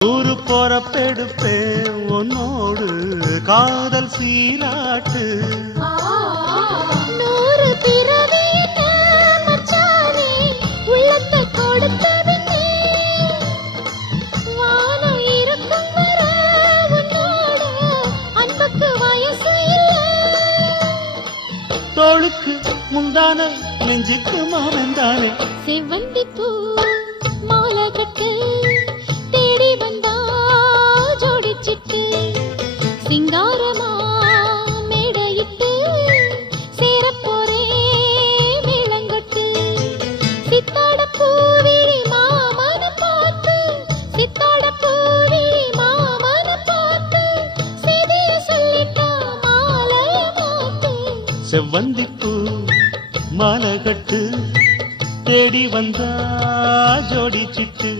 ஊரு பொறப்பெடுப்பே உன்னோடு காதல் சீராட்டு நூறு பிறவி மச்சானே உள்ளத்தை கொடுத்ததுன்னே வானம் இருக்கும் வர உன்னோட அன்புக்கு வயசு இல்லை தோளுக்கு முந்தான நெஞ்சுக்கு மாமந்தானே செவ்வந்தி பூ மாலை கட்டு தேடி வந்தா ஜோடிச்சிட்டு சிங்காரமா மேடையிட்டு சேரப்போரே மேளங்கொட்டு சித்தாட பூவி மாமன பார்த்து சித்தாட பூவி மாமன பார்த்து செய்திய சொல்லிட்டா மாலைய மாத்து செவ்வந்தி பூ மாலை கட்டு தேடி வந்தா ஜோடி சிட்டு